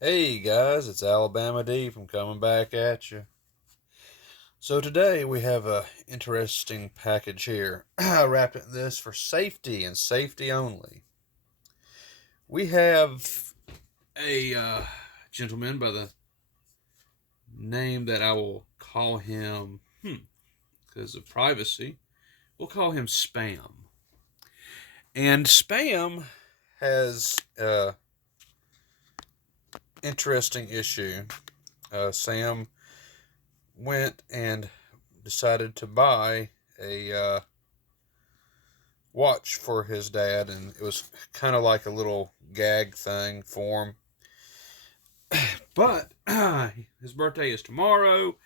Hey guys, it's Alabama D from coming back at you. So today we have a interesting package here. I wrapped it in this for safety and safety only. We have a gentleman by the name that I will call him, because of privacy, we'll call him Spam. And Spam has a interesting issue. Sam went and decided to buy a watch for his dad, and it was kind of like a little gag thing for him. But his birthday is tomorrow,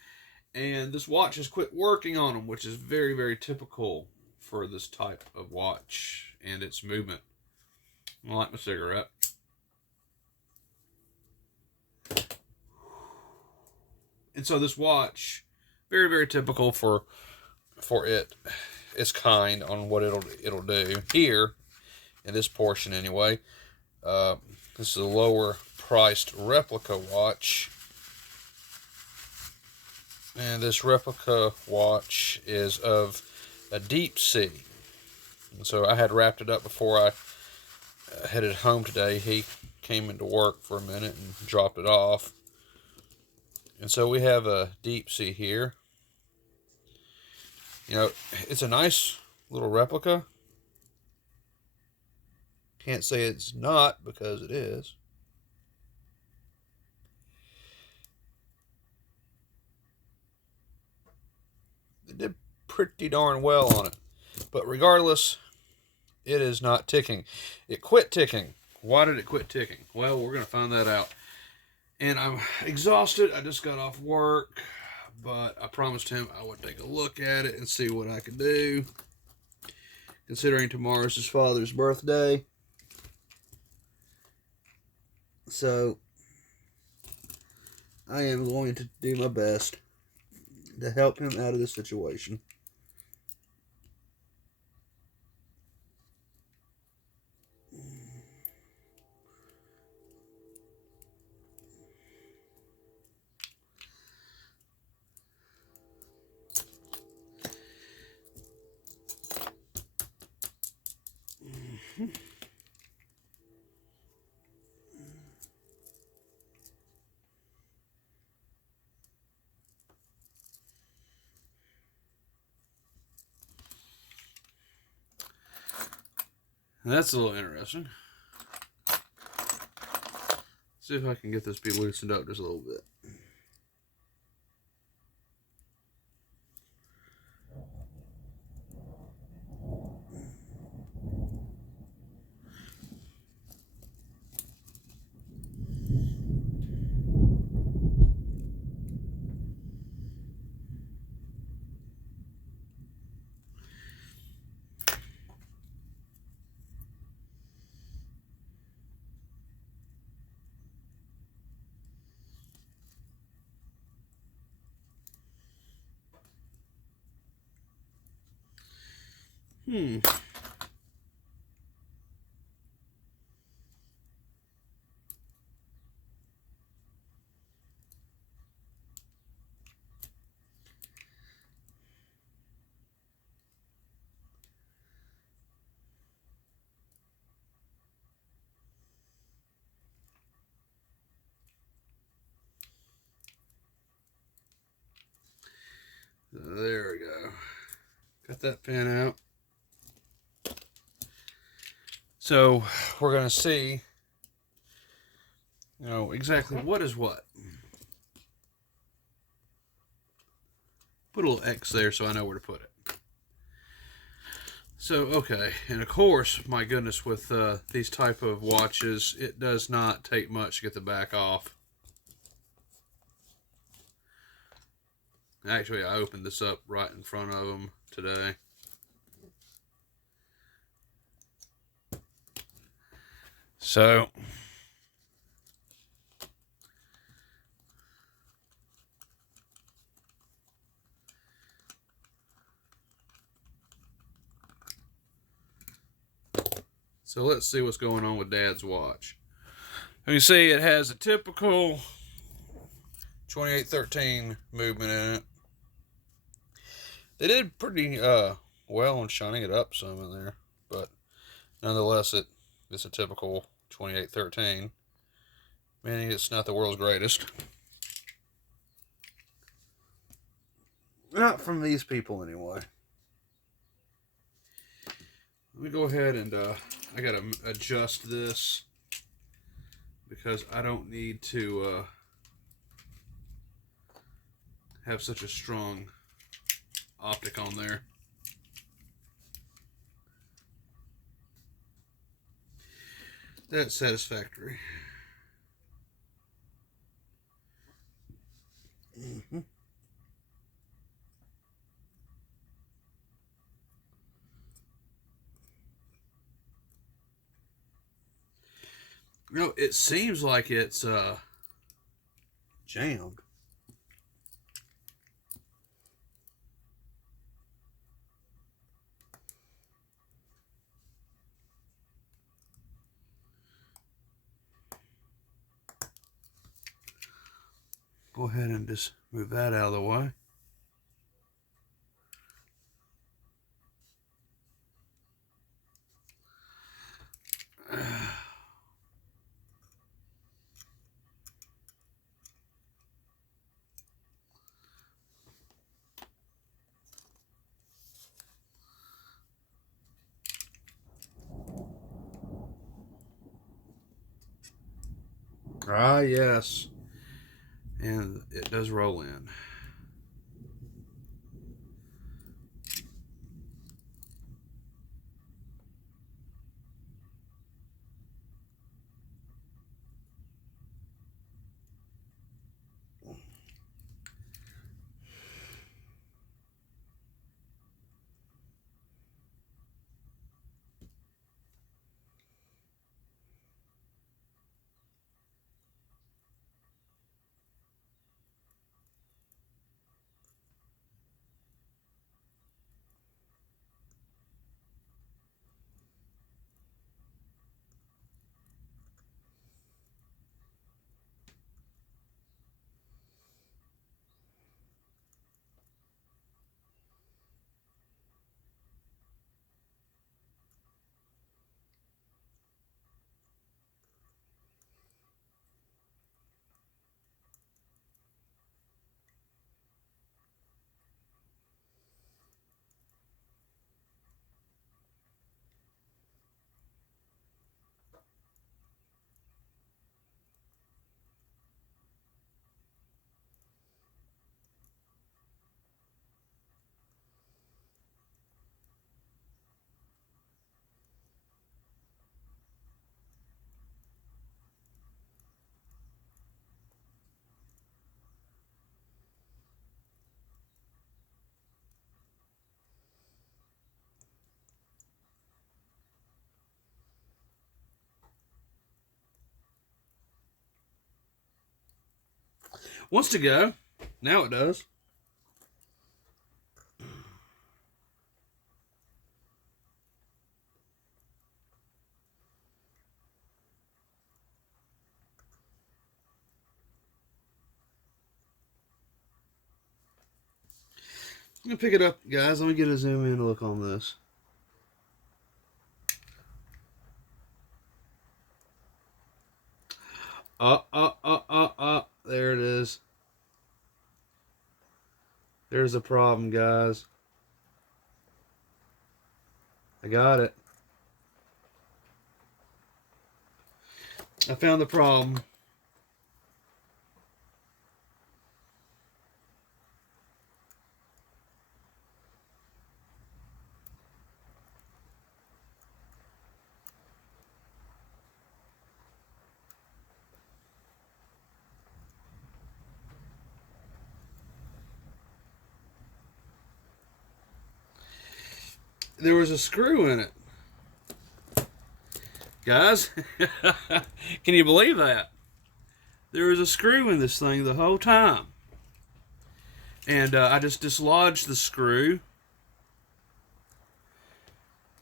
and this watch has quit working on him, which is very, very typical for this type of watch and its movement. I like my cigarette. And so this watch, very, very typical for its kind on what it'll do here in this portion anyway. Uh, this is a lower priced replica watch. And this replica watch is of a Deepsea. And so I had wrapped it up before I headed home today. He came into work for a minute and dropped it off. And so we have a Deepsea here. You know, it's a nice little replica. Can't say it's not because it is. It did pretty darn well on it. But regardless, it is not ticking. It quit ticking. Why did it quit ticking? Well, we're going to find that out. And I'm exhausted. I just got off work, but I promised him I would take a look at it and see what I could do. Considering tomorrow's his father's birthday. So, I am going to do my best to help him out of this situation. That's a little interesting. See if I can get this to be loosened up just a little bit. Hmm. There we go. Got that pin out. So we're going to see, exactly what is what. Put a little X there so I know where to put it. So, okay, and of course, my goodness, with these type of watches, it does not take much to get the back off. Actually, I opened this up right in front of them today. So, let's see what's going on with Dad's watch. You can see it has a typical 2813 movement in it. They did pretty well on shining it up some in there, but nonetheless, it's a typical 2813, meaning it's not the world's greatest. Not from these people, anyway. Let me go ahead and I gotta adjust this because I don't need to have such a strong optic on there. That's satisfactory. Mm-hmm. You know, it seems like it's jammed. Go ahead and just move that out of the way. Ah, yes. And it does roll in. Wants to go. Now it does. I'm going to pick it up, guys. Let me get a zoom in look on this. There it is. There's a problem, guys. I got it. I found the problem. There was a screw in it. Guys, can you believe that? There was a screw in this thing the whole time. And I just dislodged the screw.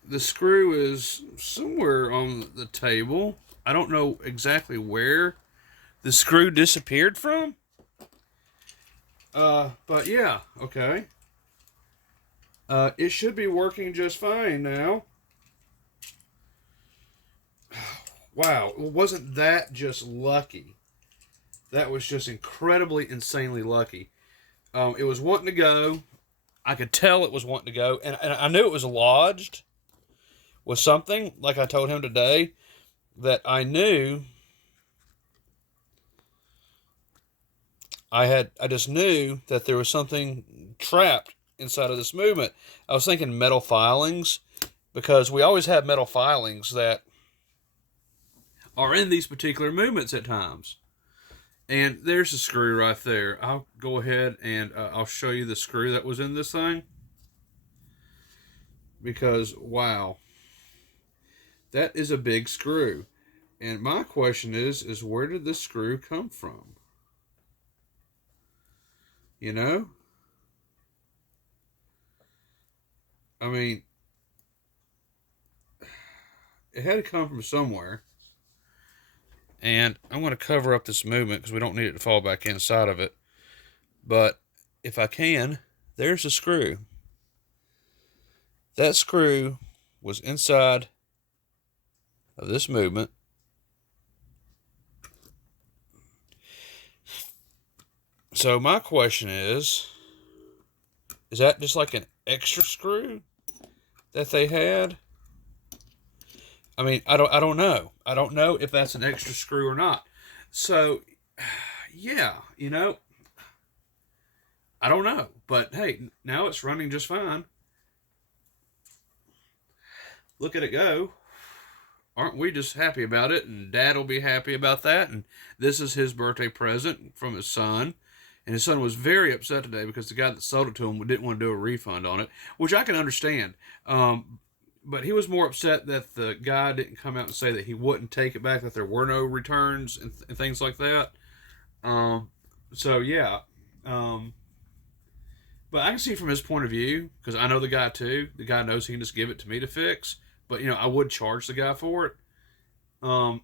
The screw is somewhere on the table. I don't know exactly where the screw disappeared from. But yeah, okay. It should be working just fine now. Wow, wasn't that just lucky? That was just incredibly, insanely lucky. It was wanting to go. I could tell it was wanting to go, and I knew it was lodged with something. Like I told him today, that I knew I just knew that there was something trapped inside of this movement. I was thinking metal filings, because we always have metal filings that are in these particular movements at times. And there's a screw right there. I'll go ahead and I'll show you the screw that was in this thing. Because, wow, that is a big screw. And my question is where did this screw come from? You know? I mean, it had to come from somewhere. And I'm going to cover up this movement because we don't need it to fall back inside of it. But if I can, there's the screw. That screw was inside of this movement. So my question is that just like an extra screw that they had? I mean, I don't know. I don't know if that's an extra screw or not. So, yeah, I don't know. But hey, now it's running just fine. Look at it go. Aren't we just happy about it? And Dad will be happy about that. And this is his birthday present from his son. And his son was very upset today because the guy that sold it to him didn't want to do a refund on it, which I can understand. But he was more upset that the guy didn't come out and say that he wouldn't take it back, that there were no returns and things like that. So, yeah. But I can see from his point of view, because I know the guy too. The guy knows he can just give it to me to fix. But, I would charge the guy for it. I'm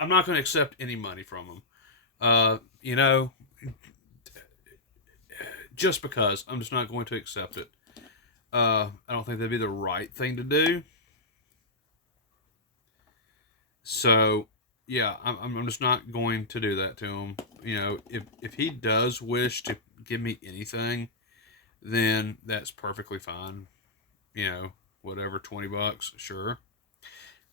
not going to accept any money from him. Just because I'm just not going to accept it. I don't think that'd be the right thing to do. So, yeah, I'm just not going to do that to him. If he does wish to give me anything, then that's perfectly fine. Whatever, $20, sure.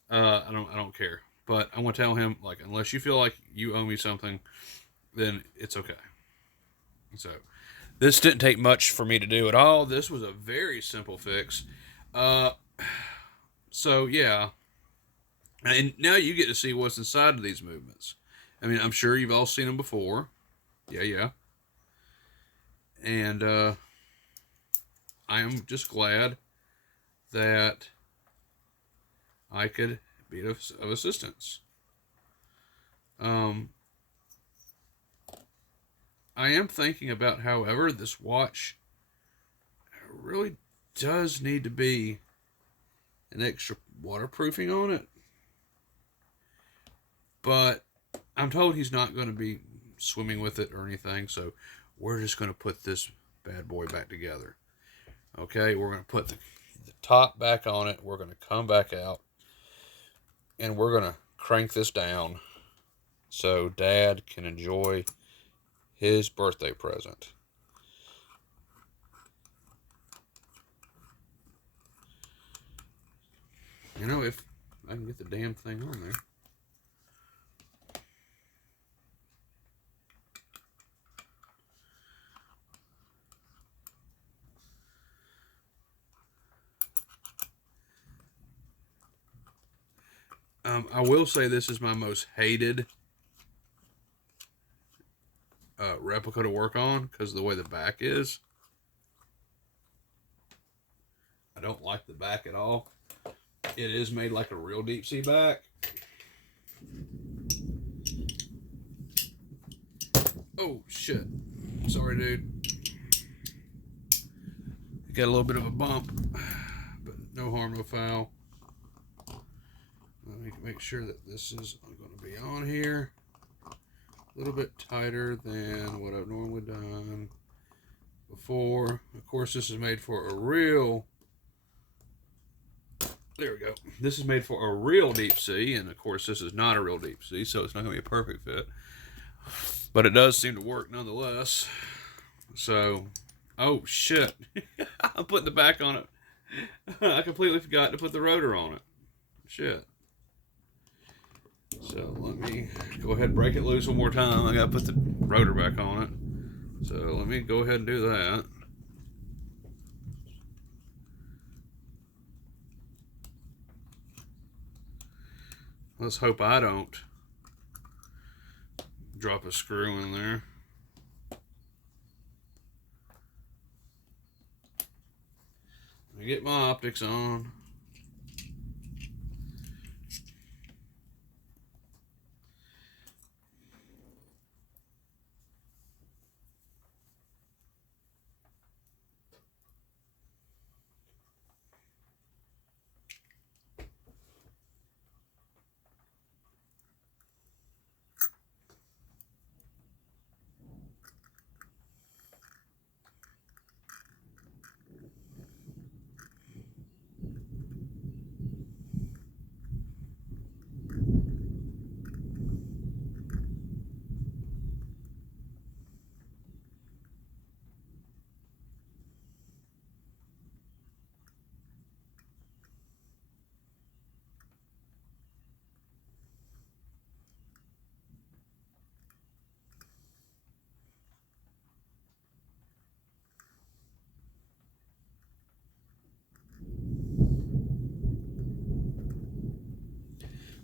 I don't care. But I want to tell him, like, unless you feel like you owe me something, then it's okay. So, this didn't take much for me to do at all. This was a very simple fix. Uh, so, yeah. And now you get to see what's inside of these movements. I mean, I'm sure you've all seen them before. Yeah. And I am just glad that I could be of assistance. I am thinking about, however, this watch really does need to be an extra waterproofing on it. But I'm told he's not going to be swimming with it or anything, so we're just going to put this bad boy back together. Okay, we're going to put the top back on it. We're going to come back out, and we're going to crank this down so Dad can enjoy his birthday present. If I can get the damn thing on there. I will say this is my most hated replica to work on because of the way the back is. I don't like the back at all. It is made like a real deep sea back. Oh, shit. Sorry, dude. Got a little bit of a bump, but no harm, no foul. Let me make sure that this is going to be on here a little bit tighter than what I've normally done before. Of course, this is made for a real, there we go. This is made for a real deep sea, and of course this is not a real deep sea, so it's not going to be a perfect fit. But it does seem to work nonetheless. So, oh shit. I'm putting the back on it. I completely forgot to put the rotor on it. Shit. So let me go ahead and break it loose one more time. I gotta put the rotor back on it. So let me go ahead and do that. Let's hope I don't drop a screw in there. Let me get my optics on.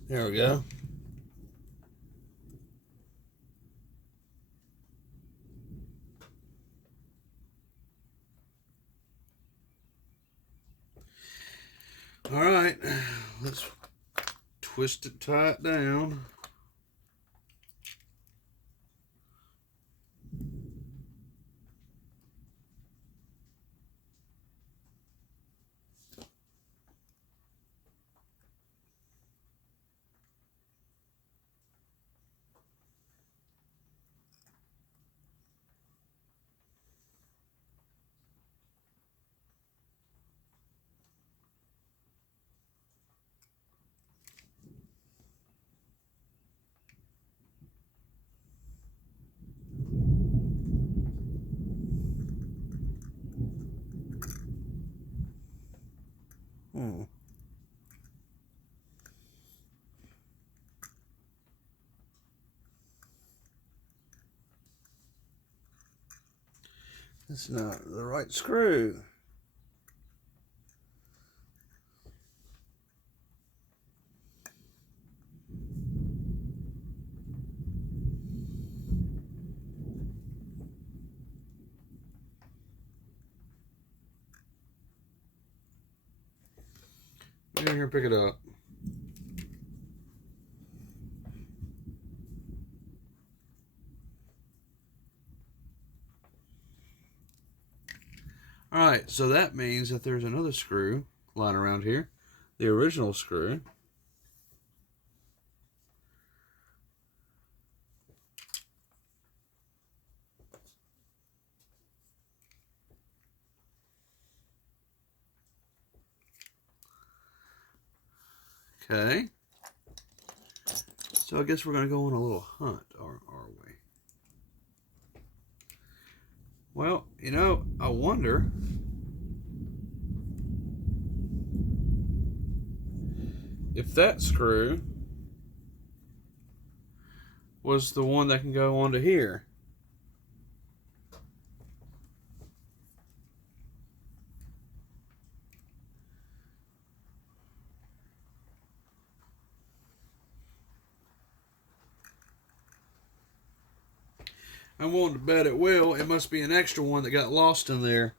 There we go. All right, let's twist it tight down. That's not the right screw. Get in here and pick it up. Alright, so that means that there's another screw lying around here. The original screw. Okay. So I guess we're going to go on a little hunt, are we? Well, you know, I wonder if that screw was the one that can go onto here. I'm willing to bet it will. It must be an extra one that got lost in there.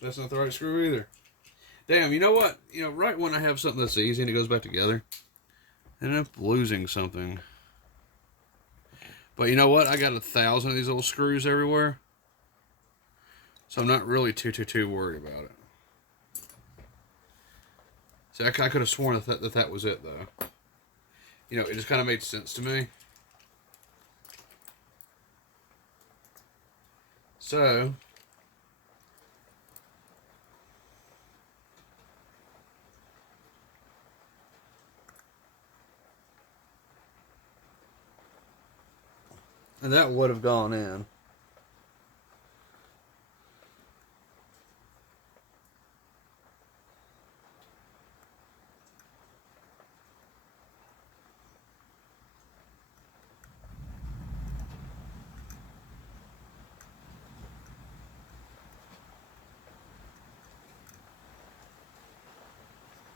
That's not the right screw either. Damn, you know what? You know, right when I have something that's easy and it goes back together, I end up losing something. But you know what? I got 1,000 of these little screws everywhere. So I'm not really too worried about it. See, I could have sworn that was it, though. You know, it just kind of made sense to me. So... and that would have gone in.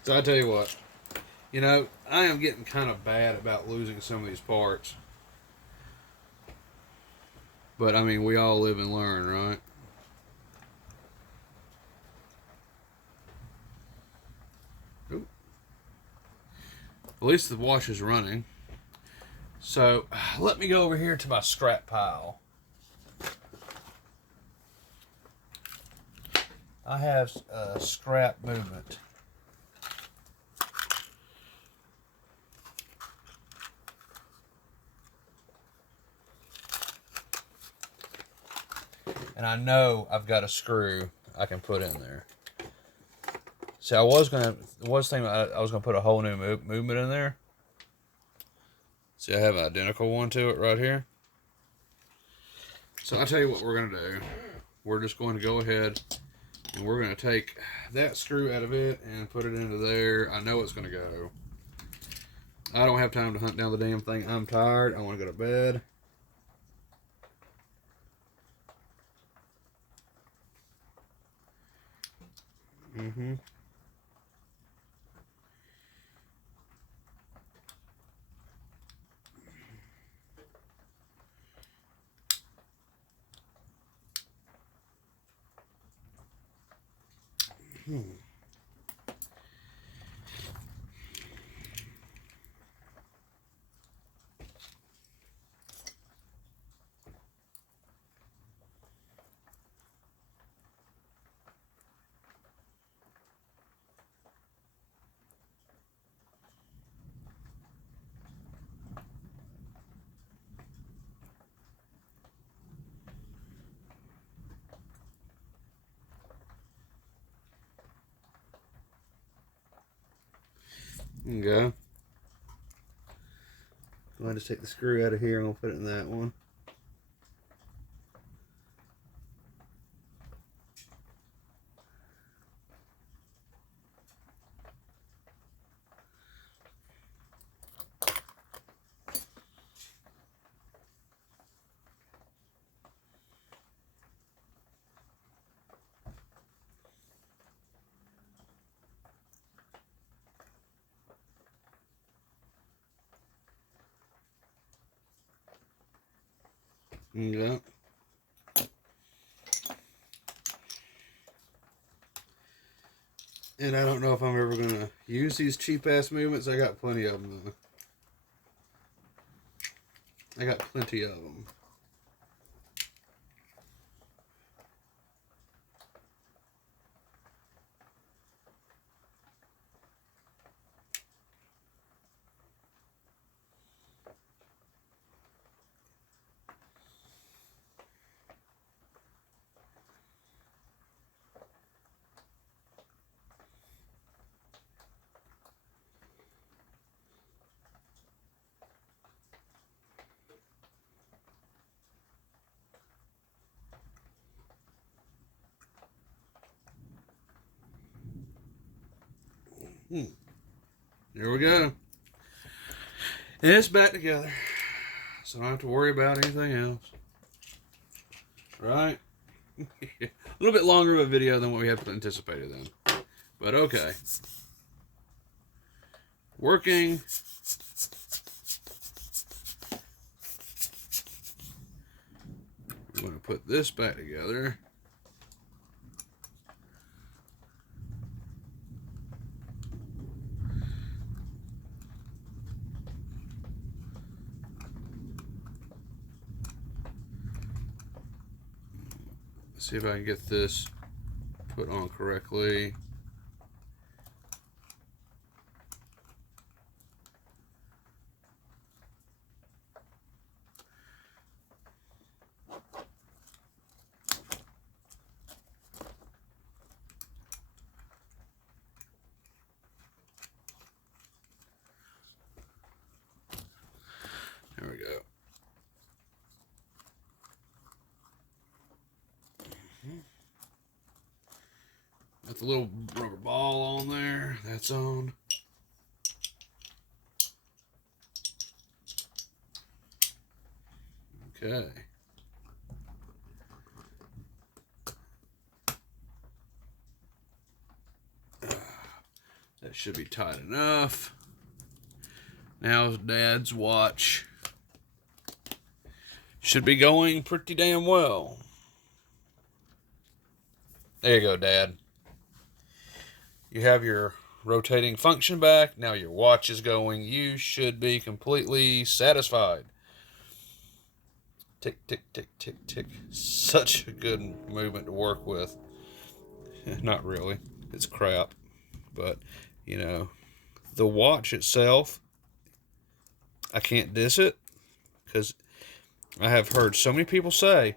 So I tell you what, you know, I am getting kind of bad about losing some of these parts. But I mean, we all live and learn, right? Ooh. At least the wash is running. So let me go over here to my scrap pile. I have scrap movement. And I know I've got a screw I can put in there. See, I was thinking I was gonna put a whole new movement in there. See, I have an identical one to it right here. So I'll tell you what we're gonna do. We're just going to go ahead and we're gonna take that screw out of it and put it into there. I know it's gonna go. I don't have time to hunt down the damn thing. I'm tired. I want to go to bed. Mm-hmm. Go. I'll just take the screw out of here and we'll put it in that one. Yeah. And I don't know if I'm ever going to use these cheap-ass movements. I got plenty of them, though. I got plenty of them. There we go. And it's back together. So I don't have to worry about anything else. Right? A little bit longer of a video than what we had anticipated then. But okay. Working. I'm going to put this back together. see if I can get this put on correctly. There we go. Got the little rubber ball on there. That's on. Okay. That should be tight enough. Now Dad's watch should be going pretty damn well. There you go, Dad. You have your rotating function back. Now your watch is going. You should be completely satisfied. Tick, tick, tick, tick, tick. Such a good movement to work with. Not really. It's crap. But, you know, the watch itself, I can't diss it. Because I have heard so many people say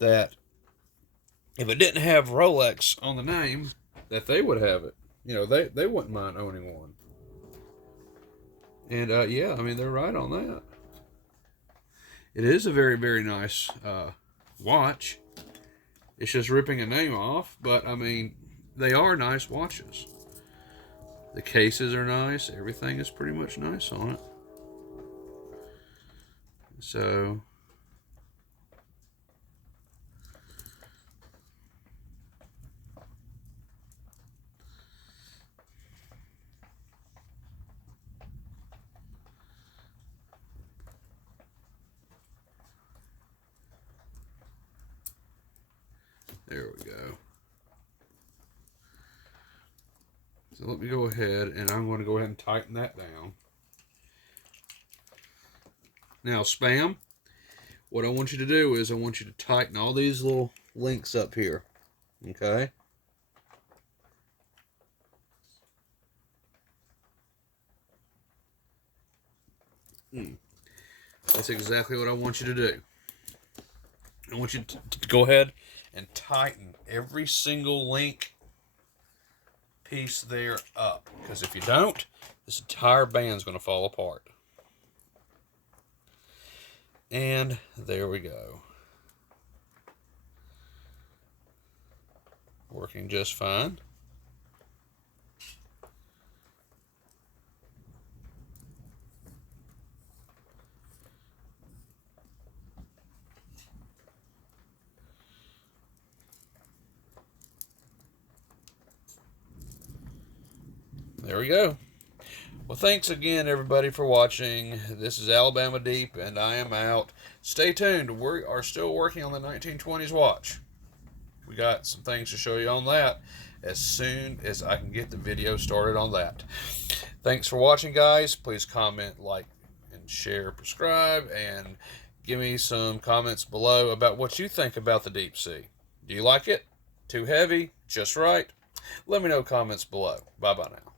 that if it didn't have Rolex on the name, that they would have it. You know, they wouldn't mind owning one. And, yeah, I mean, they're right on that. It is a very, very nice watch. It's just ripping a name off, but, I mean, they are nice watches. The cases are nice. Everything is pretty much nice on it. So... there we go. So let me go ahead, and I'm going to go ahead and tighten that down. Now, Spam, what I want you to do is I want you to tighten all these little links up here. Okay? That's exactly what I want you to do. I want you to go ahead and tighten every single link piece there up. Because if you don't, this entire band's going to fall apart. And there we go. Working just fine. There we go. Well, thanks again, everybody, for watching. This is Alabama Deep, and I am out. Stay tuned. We are still working on the 1920s watch. We got some things to show you on that as soon as I can get the video started on that. Thanks for watching, guys. Please comment, like, and share, subscribe, and give me some comments below about what you think about the Deepsea. Do you like it? Too heavy? Just right? Let me know comments below. Bye-bye now.